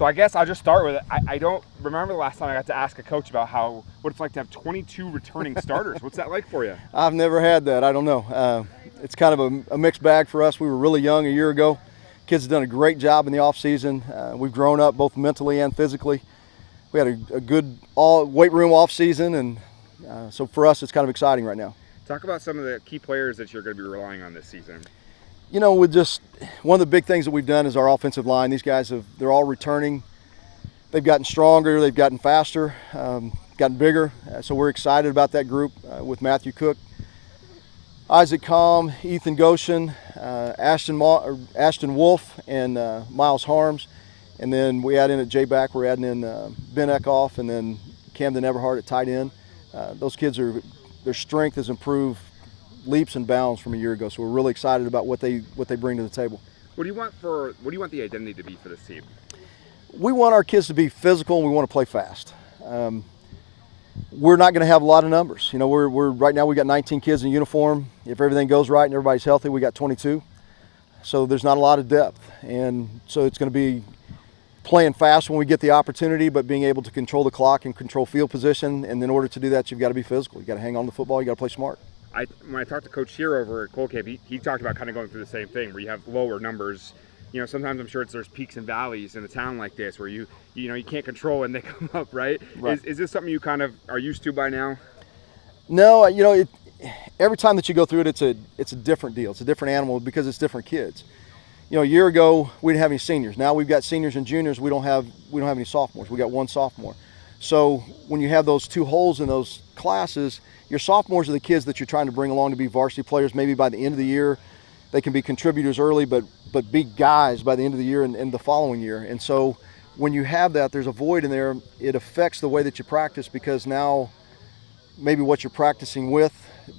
So I guess I'll just start with it. I don't remember the last time I got to ask a coach about what it's like to have 22 returning starters. What's that like for you? I've never had that. I don't know. It's kind of a mixed bag for us. We were really young a year ago. Kids have done a great job in the off season. We've grown up both mentally and physically. We had a good weight room off season, and so for us it's kind of exciting right now. Talk about some of the key players that you're going to be relying on this season. You know, with just one of the big things that we've done is our offensive line. These guys they're all returning. They've gotten stronger, they've gotten faster, gotten bigger. So we're excited about that group with Matthew Cook, Isaac Calm, Ethan Goshen, Ashton Wolf, and Miles Harms. And then we add in at J-back, we're adding in Ben Eckhoff, and then Camden Everhart at tight end. Those kids their strength has improved leaps and bounds from a year ago. So we're really excited about what they bring to the table. What do you want the identity to be for this team? We want our kids to be physical, and we want to play fast. We're not going to have a lot of numbers. You know, we're right now we got 19 kids in uniform. If everything goes right and everybody's healthy, we got 22. So there's not a lot of depth, and so it's going to be playing fast when we get the opportunity, but being able to control the clock and control field position. And in order to do that, you've got to be physical. You got to hang on to the football. You got to play smart. When I talked to Coach Shear over at Cold Cape, he talked about kind of going through the same thing where you have lower numbers. You know, sometimes I'm sure there's peaks and valleys in a town like this where you can't control when they come up, right? Is this something you kind of are used to by now? No, you know, every time that you go through it, it's a different deal. It's a different animal because it's different kids. You know, a year ago we didn't have any seniors. Now we've got seniors and juniors. We don't have any sophomores. We got one sophomore. So when you have those two holes in those classes, your sophomores are the kids that you're trying to bring along to be varsity players. Maybe by the end of the year, they can be contributors early, but be guys by the end of the year and the following year. And so when you have that, there's a void in there. It affects the way that you practice because now maybe what you're practicing with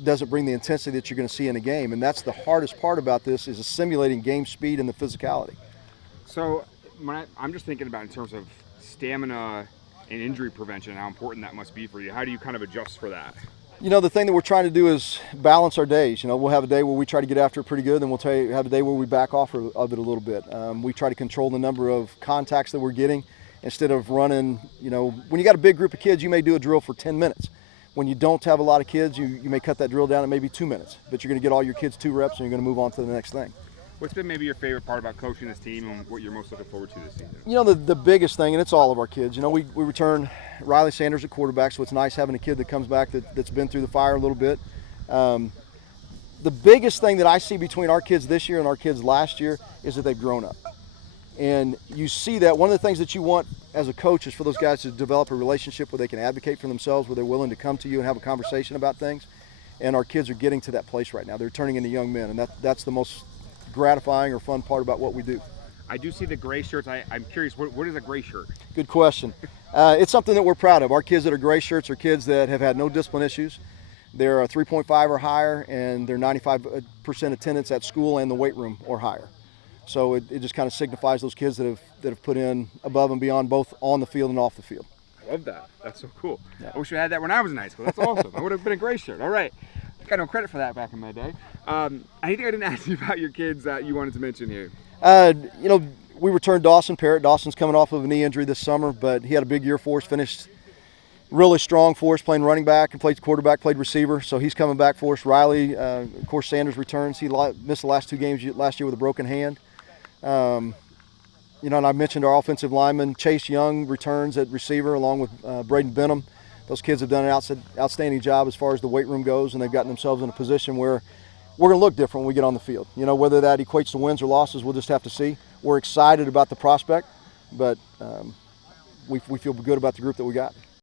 doesn't bring the intensity that you're going to see in a game. And that's the hardest part about this is assimilating game speed and the physicality. So I'm just thinking about in terms of stamina and injury prevention, how important that must be for you. How do you kind of adjust for that? You know, the thing that we're trying to do is balance our days. You know, we'll have a day where we try to get after it pretty good, and have a day where we back off of it a little bit. We try to control the number of contacts that we're getting instead of running. You know, when you got a big group of kids, you may do a drill for 10 minutes. When you don't have a lot of kids, you may cut that drill down to maybe 2 minutes, but you're going to get all your kids 2 reps and you're going to move on to the next thing. What's been maybe your favorite part about coaching this team and what you're most looking forward to this season? You know, the biggest thing, and it's all of our kids, you know, we return Riley Sanders at quarterback, so it's nice having a kid that comes back that's been through the fire a little bit. The biggest thing that I see between our kids this year and our kids last year is that they've grown up. And you see that one of the things that you want as a coach is for those guys to develop a relationship where they can advocate for themselves, where they're willing to come to you and have a conversation about things. And our kids are getting to that place right now. They're turning into young men, and that's the most gratifying or fun part about what we do. I do see the gray shirts. I'm curious, what is a gray shirt? Good question. It's something that we're proud of. Our kids that are gray shirts are kids that have had no discipline issues. They're a 3.5 or higher, and they're 95% attendance at school and the weight room or higher. So it just kind of signifies those kids that have put in above and beyond, both on the field and off the field. I love that. That's so cool. Yeah. I wish we had that when I was in high school. That's awesome. I would have been a gray shirt. All right. Got no credit for that back in my day. Anything I didn't ask you about your kids that you wanted to mention here? You know, we returned Dawson Parrott. Dawson's coming off of a knee injury this summer, but he had a big year for us, finished really strong for us, playing running back and played quarterback, played receiver, so he's coming back for us. Riley, of course, Sanders returns. He missed the last 2 games last year with a broken hand. You know, and I mentioned our offensive lineman, Chase Young, returns at receiver along with Braden Benham. Those kids have done an outstanding job as far as the weight room goes, and they've gotten themselves in a position where we're going to look different when we get on the field. You know, whether that equates to wins or losses, we'll just have to see. We're excited about the prospect, but we feel good about the group that we got.